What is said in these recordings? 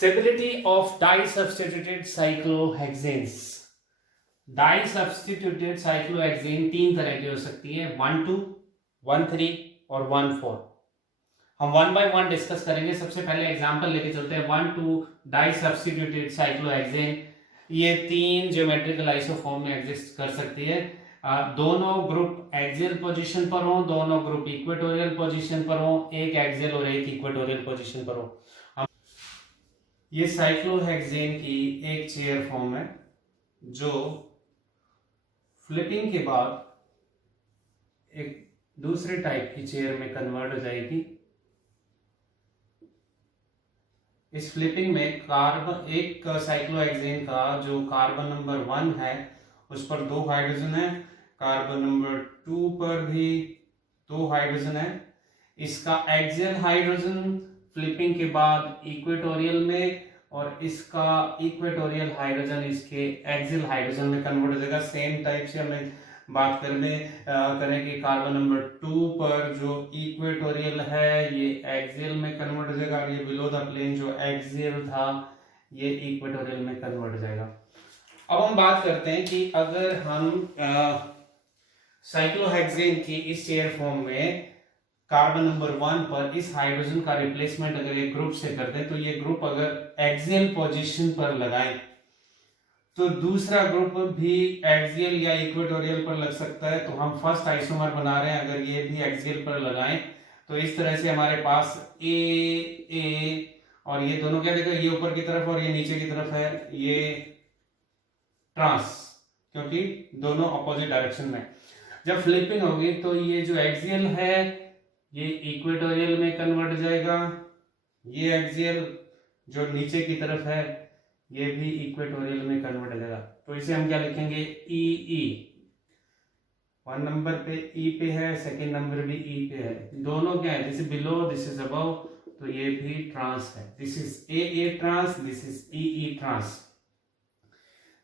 Stability of disubstituted cyclohexanes. Disubstituted cyclohexane तीन तरह की हो सकती है, 1,2, 1,3 और 1,4। हम वन बाय वन डिस्कस करेंगे। सबसे पहले एग्जांपल लेके चलते हैं। 1,2 डाइसब्स्टिट्यूटेड साइक्लोहेक्सेन, ये तीन ज्योमेट्रिकल आइसोफॉर्म में एग्जिस्ट कर सकती है। दोनों ग्रुप एक्सियल पोजीशन पर हो, दोनों ग्रुप इक्वेटोरियल पोजीशन पर हो, एक एक्सियल और एक इक्वेटोरियल पोजीशन पर हो। ये साइक्लोहेक्सेन की एक चेयर फॉर्म है जो फ्लिपिंग के बाद एक दूसरे टाइप की चेयर में कन्वर्ट हो जाएगी। इस फ्लिपिंग में कार्बन, एक साइक्लोहेक्सेन का जो कार्बन नंबर 1 है उस पर 2 हाइड्रोजन है, कार्बन नंबर 2 पर भी 2 हाइड्रोजन है। इसका एक्सियल हाइड्रोजन फ्लिपिंग के बाद इक्वेटोरियल में और इसका इक्वेटोरियल हाइड्रोजन इसके एक्सियल हाइड्रोजन में कन्वर्ट हो जाएगा। सेम टाइप से हमें बात करें कि कार्बन नंबर 2 पर जो इक्वेटोरियल है ये एक्सियल में कन्वर्ट हो जाएगा और ये बिलो द प्लेन जो एक्सियल था ये इक्वेटोरियल में कन्वर्ट हो जाएगा। अब हम बात करते हैं कि अगर हम साइक्लोहेक्सेन की इस चेयर फॉर्म में कार्बन नंबर 1 पर इस हाइड्रोजन का रिप्लेसमेंट अगर एक ग्रुप से कर दें तो ये ग्रुप अगर एक्सियल पोजीशन पर लगाएं तो दूसरा ग्रुप भी एक्सियल या इक्वेटोरियल पर लग सकता है। तो हम फर्स्ट आइसोमर बना रहे हैं, अगर ये भी एक्सियल पर लगाएं तो इस तरह से हमारे पास ए और ये दोनों क्या देखो, ये ऊपर की तरफ और ये नीचे की तरफ है, ये ट्रांस, क्योंकि दोनों अपोजिट डायरेक्शन में। जब फ्लिपिंग होगी तो ये जो एक्सियल है ये इक्वेटोरियल में कन्वर्ट हो जाएगा, ये एक्सियल जो नीचे की तरफ है ये भी इक्वेटोरियल में कन्वर्ट हो जाएगा। तो इसे हम क्या लिखेंगे, ई। 1 नंबर पे ई पे है, सेकंड नंबर भी ई पे है, दोनों क्या है, this is below, this is above, तो ये भी ट्रांस है। This is A trans, this is E trans.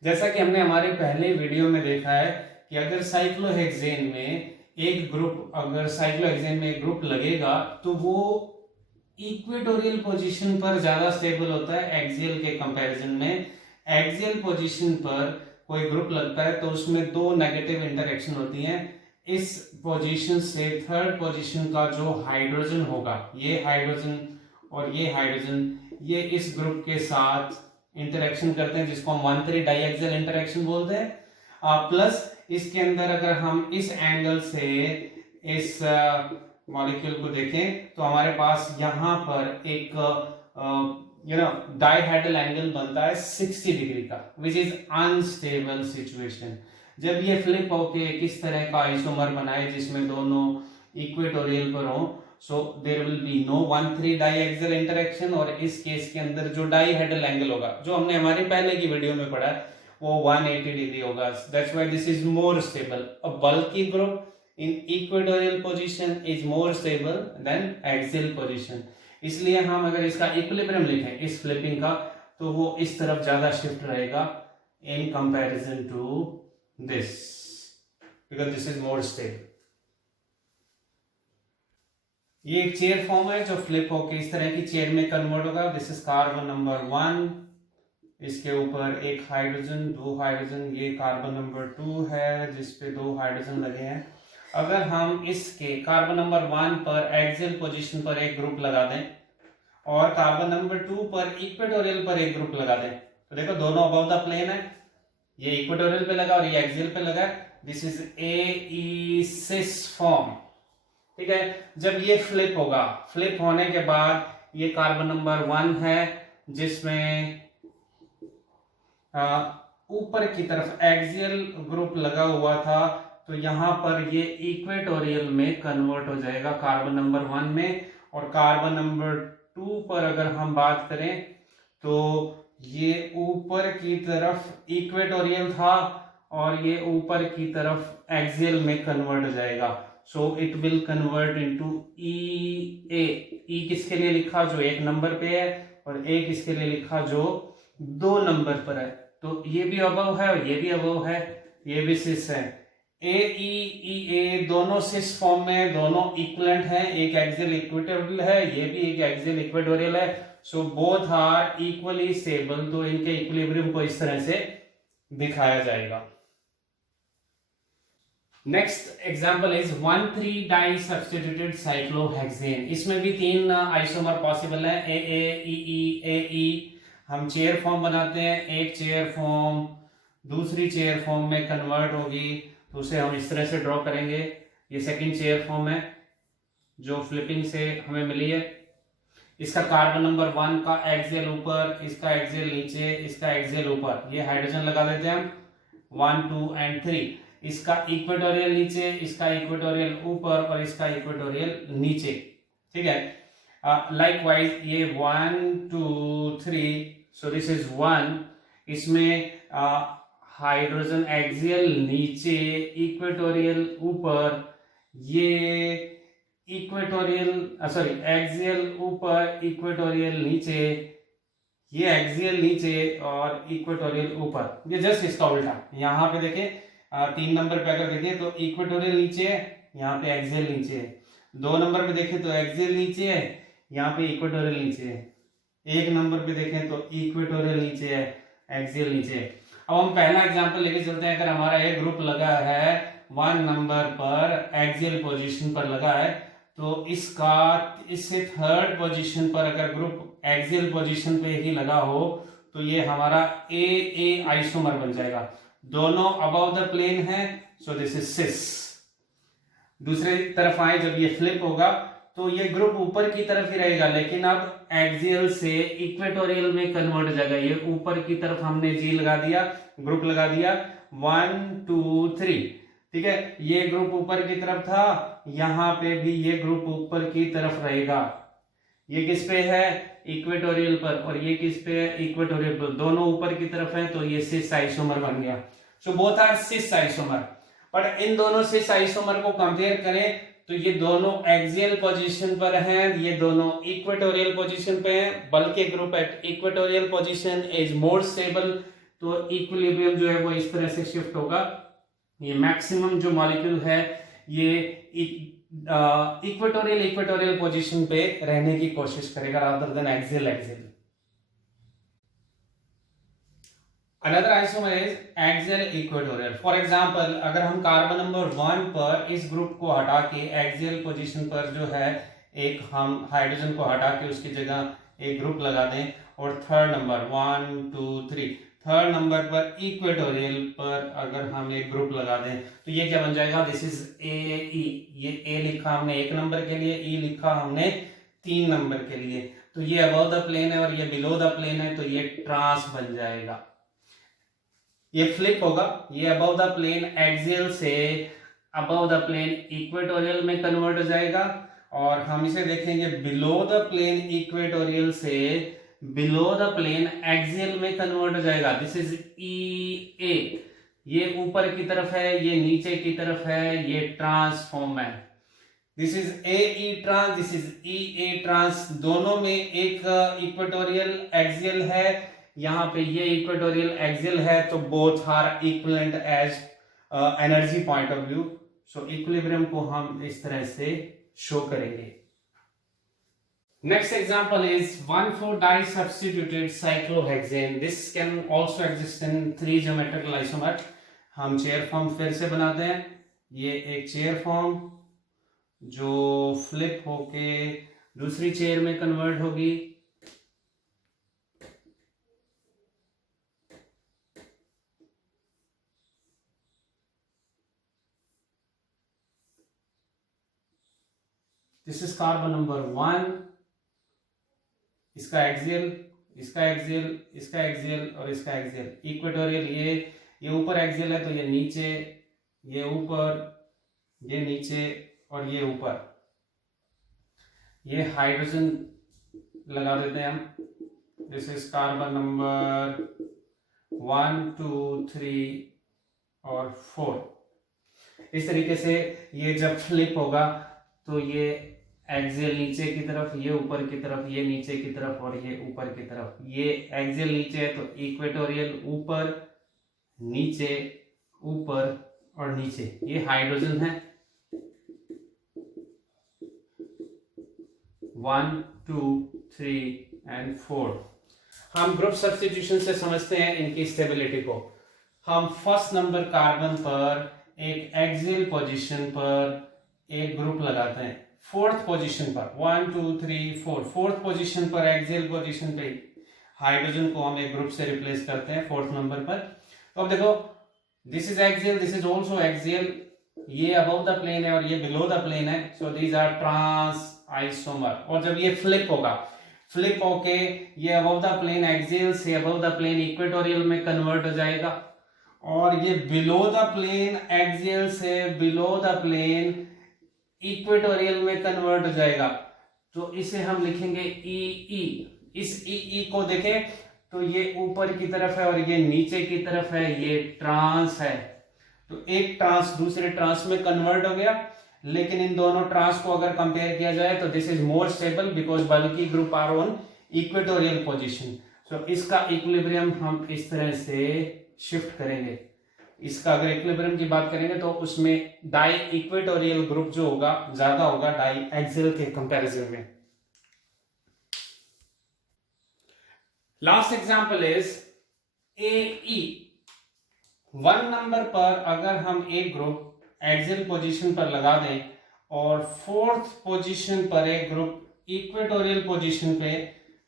जैसा कि हमने हमारे पहले वीडियो में देखा है कि अगर साइक्लोहेक्सेन में एक ग्रुप, अगर साइक्लोहेक्सेन में एक ग्रुप लगेगा तो वो इक्वेटोरियल पोजीशन पर ज्यादा स्टेबल होता है एक्सियल के कंपैरिजन में। एक्सियल पोजीशन पर कोई ग्रुप लगता है तो उसमें 2 नेगेटिव इंटरेक्शन होती हैं। इस पोजीशन से थर्ड पोजीशन का जो हाइड्रोजन होगा, ये हाइड्रोजन और ये हाइड्रोजन, ये इस ग्रुप के साथ इंटरेक्शन करते हैं जिसको हम 1,3 डाइएक्सियल इंटरेक्शन बोलते हैं। प्लस इसके अंदर अगर हम इस एंगल से इस मॉलिक्यूल को देखें तो हमारे पास यहां पर एक डाइहेड्रल एंगल बनता है 60 डिग्री का, विच इज अनस्टेबल सिचुएशन। जब ये फ्लिप होके किस तरह का आइसोमर बनाए जिसमें दोनों इक्वेटोरियल पर हो, so there will be no 1,3 diaxial interaction, और इस केस के अंदर जो डाइहेड्रल एंगल होगा जो हमने हमारी पहले की वीडियो में पढ़ा है वो 180 डिग्री होगा। That's why this is more stable. A bulky group in equatorial position is more stable than axial position। इसलिए हम अगर इसका इक्विलिब्रियम लिखें इस फ्लिपिंग का तो वो इस तरफ ज्यादा शिफ्ट रहेगा in comparison to this, because this is more stable। ये एक चेयर फॉर्म है जो फ्लिप होकर इस तरह की चेयर में कन्वर्ट होगा। दिस इज कार्बन नंबर 1, इसके ऊपर एक हाइड्रोजन, 2 हाइड्रोजन, ये कार्बन नंबर 2 है जिसपे 2 हाइड्रोजन लगे हैं। अगर हम इसके कार्बन नंबर 1 पर एक्सियल पोजीशन पर एक ग्रुप लगा दें और कार्बन नंबर 2 पर इक्वेटोरियल पर एक ग्रुप लगा दें तो देखो दोनों अबव द प्लेन है, ये इक्वेटोरियल पे लगा और ये एक्सियल पे लगा। This is a cis form, ठीक है। जब ये फ्लिप होगा, फ्लिप होने के बाद ये कार्बन नंबर 1 है जिसमें ऊपर की तरफ एक्सियल ग्रुप लगा हुआ था, तो यहां पर ये इक्वेटोरियल में कन्वर्ट हो जाएगा कार्बन नंबर 1 में। और कार्बन नंबर 2 पर अगर हम बात करें तो ये ऊपर की तरफ इक्वेटोरियल था और ये ऊपर की तरफ एक्सियल में कन्वर्ट हो जाएगा। So it will convert into E किसके लिए लिखा जो 1 नंबर पे है और ए किसके लिए लिखा जो 2 नंबर पर है। तो ये भी अबव है और ये भी अबव है, ये भी सिस है। ए दोनों सिस फॉर्म में, दोनों इक्विवेलेंट हैं, एक एक्सियल इक्वेटोरियल है, ये भी एक एक्सियल इक्वेटोरियल है। So both are equally stable, तो इनके इक्विलिब्रियम को इस तरह से दिखाया जाएगा। Next example is 1,3 di substituted cyclohexane. इसमें भी 3 आइसोमर पॉसिबल है, ए। हम चेयर फॉर्म बनाते हैं, एक चेयर फॉर्म दूसरी चेयर फॉर्म में कन्वर्ट होगी, तो उसे हम इस तरह से ड्रॉ करेंगे। ये सेकंड चेयर फॉर्म है जो फ्लिपिंग से हमें मिली है। इसका कार्बन नंबर 1 का एक्सियल ऊपर, इसका एक्सियल नीचे, इसका एक्सियल ऊपर, ये हाइड्रोजन लगा देते हैं हम 1, 2 एंड 3। इसका इक्वेटोरियल नीचे, इसका इक्वेटोरियल ऊपर और इसका इक्वेटोरियल नीचे, ठीक है। लाइकवाइज ये 1, 2, 3, सो दिस इज 1, इसमें हाइड्रोजन एक्सियल नीचे, इक्वेटोरियल ऊपर, ये इक्वेटोरियल एक्सियल ऊपर, इक्वेटोरियल नीचे, ये एक्सियल नीचे और इक्वेटोरियल ऊपर। ये जस्ट इसका उल्टा, यहाँ पे देखें 3 नंबर पे अगर देखें तो इक्वेटोरियल नीचे है, यहाँ पे एक्सियल नीचे है। 2 नंबर पे देखें तो एक्सियल नीचे है, यहाँ पे इक्वेटोरियल नीचे है। 1 नंबर पे देखें तो इक्वेटोरियल नीचे है, एक्सियल नीचे है। अब हम पहला एग्जांपल लेके चलते हैं। अगर हमारा एक ग्रुप लगा है 1 नंबर पर, एक्सियल पोजीशन पर लगा है, तो इससे 3rd पोजीशन पर अगर ग्रुप एक्सियल पोजीशन पे ही लगा हो तो ये हमारा ए आइसोमर बन जाएगा। दोनों अबव द प्लेन है, सो दिस इज सिस। दूसरी तरफ आए, जब ये फ्लिप होगा तो ये ग्रुप ऊपर की तरफ ही रहेगा, लेकिन अब एक्सियल से इक्वेटोरियल में कन्वर्ट हो जाएगा। ये ऊपर की तरफ हमने जी लगा दिया, ग्रुप लगा दिया 1, 2, 3, ठीक है। ये ग्रुप ऊपर की तरफ था, यहां पे भी ये ग्रुप ऊपर की तरफ रहेगा। ये किस पे है? इक्वेटोरियल पर, और ये किस पे है? इक्वेटोरियल पर। दोनों ऊपर की तरफ है, तो ये सिस आइसोमर बन गया। So both are cis isomer. पर इन दोनों सिस आइसोमर को कंपेयर करें तो ये दोनों एक्सियल पोजीशन पर हैं, ये दोनों इक्वेटोरियल पोजीशन पे हैं, बल्कि group at equatorial position is more stable. तो इक्विलिब्रियम जो है वो इस तरह से शिफ्ट होगा। ये मैक्सिमम जो मॉलिक्यूल है ये इक्वेटोरियल पोजीशन पे रहने की कोशिश करेगा rather than axial. Another isomer is axial equatorial. For example, अगर हम कार्बन नंबर 1 पर इस ग्रुप को हटा के एक्सियल पोजीशन पर जो है एक हम हाइड्रोजन को हटा के उसकी जगह एक ग्रुप लगा दें, और 3rd नंबर 1, 2, 3 3rd नंबर पर इक्वेटोरियल पर अगर हम एक ग्रुप लगा दें तो ये क्या बन जाएगा? दिस इज ए। ये ए लिखा हमने 1 नंबर के लिए, ई लिखा हमने 3 नंबर के लिए। तो ये अबव द प्लेन है और ये बिलो द प्लेन है, तो ये ट्रांस बन जाएगा। ये फ्लिप होगा, ये अबव द प्लेन एक्सियल से अबव द प्लेन इक्वेटोरियल में कन्वर्ट हो जाएगा, और हम इसे देखेंगे बिलो द प्लेन इक्वेटोरियल से बिलो द प्लेन एक्सियल में कन्वर्ट हो जाएगा। दिस इज ई ए। ये ऊपर की तरफ है, ये नीचे की तरफ है, ये ट्रांसफॉर्म है। This is A E trans, this is E A trans. दोनों में एक इक्वेटोरियल एक्सियल है, यहाँ पे ये इक्वेटोरियल एक्सियल है, तो both are equivalent as energy point of view. So equilibrium को हम इस तरह से शो करेंगे। Next example is 1,4 di substituted cyclohexane. This can also exist in 3 geometrical isomer. हम चेयर फॉर्म फिर से बनाते हैं। ये एक चेयर फॉर्म जो फ्लिप होके दूसरी चेयर में कन्वर्ट होगी। दिस इज कार्बन नंबर 1, इसका एक्सियल, इसका एक्सियल, इसका एक्सियल और इसका एक्सियल। इक्वेटोरियल ये ऊपर एक्सियल है, तो ये नीचे, ये ऊपर, ये नीचे और ये ऊपर। ये हाइड्रोजन लगा देते हैं हम। दिस इज कार्बन नंबर 1, 2, 3 और 4। इस तरीके से ये जब फ्लिप होगा तो ये एक्सियल नीचे की तरफ, ये ऊपर की तरफ, ये नीचे की तरफ और ये ऊपर की तरफ। ये एक्सियल नीचे है तो इक्वेटोरियल ऊपर, नीचे, ऊपर और नीचे। ये हाइड्रोजन है 1, 2, 3 एंड 4। हम ग्रुप सब्स्टिट्यूशन से समझते हैं इनकी स्टेबिलिटी को। हम फर्स्ट नंबर कार्बन पर एक एक्सियल पोजीशन पर एक ग्रुप लगाते हैं, फोर्थ पोजीशन पर 1 2 3 4 फोर्थ पोजीशन पर एक्सियल पोजीशन पे हाइड्रोजन को हम एक ग्रुप से रिप्लेस करते हैं फोर्थ नंबर पर। तो अब देखो, this is axial, this is also axial, ये अबव द प्लेन है और ये बिलो द प्लेन है, so these are trans isomer. और जब ये फ्लिप होगा, फ्लिप होके ये अबव द प्लेन एक्सियल से अबव द प्लेन इक्वेटोरियल में कन्वर्ट हो जाएगा, और ये बिलो द प्लेन एक्सियल से बिलो द प्लेन इक्वेटोरियल में कन्वर्ट हो जाएगा। तो इसे हम लिखेंगे ई। इस ई को देखें तो ये ऊपर की तरफ है और ये नीचे की तरफ है, ये ट्रांस है। तो एक ट्रांस दूसरे ट्रांस में कन्वर्ट हो गया, लेकिन इन दोनों ट्रांस को अगर कंपेयर किया जाए तो this is more stable because बल्कि group are on equatorial position. So इसका इक्विलिब्रियम हम इस तरह से शिफ्ट करेंगे। इसका अगर इक्विलिब्रियम की बात करेंगे तो उसमें डाई इक्वेटोरियल ग्रुप जो होगा ज्यादा होगा डाई एक्सियल के कंपैरिजन में। Last example is AE। 1 number पर अगर हम एक ग्रुप एक्सियल पोजीशन पर लगा दें और फोर्थ पोजीशन पर एक ग्रुप इक्वेटोरियल पोजीशन पे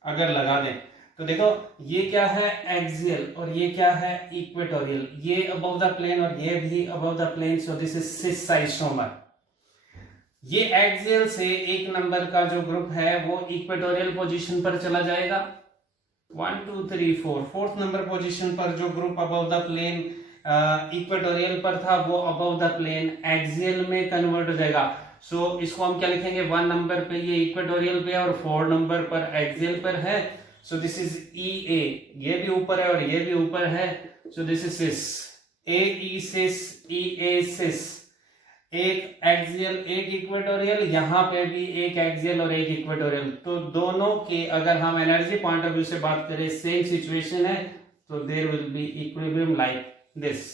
अगर लगा दें, तो देखो ये क्या है एक्सियल और ये क्या है इक्वेटोरियल, ये अबव द प्लेन और ये भी above the plane, so this is cis isomer. ये एक्सियल से एक नंबर का जो ग्रुप है वो इक्वेटोरियल पोजीशन पर चला जाएगा 1 2 3 4। फोर्थ नंबर पोजीशन पर जो group above the plane equatorial पर था वो अबव द प्लेन एक्सियल में कन्वर्ट हो जाएगा। सो इसको हम क्या लिखेंगे, 1 नंबर पे ये इक्वेटोरियल पे है और 4 नंबर पर एक्सियल पर है, सो दिस इज EA। ये भी ऊपर है और ये भी ऊपर है, so this is cis. AE cis, EA cis. एक एक्सियल एक इक्वेटोरियल, यहां पे भी एक एक्सियल और एक इक्वेटोरियल। तो दोनों के अगर हम एनर्जी पॉइंट ऑफ व्यू से बात करें सेम सिचुएशन है, तो there will be equilibrium like this.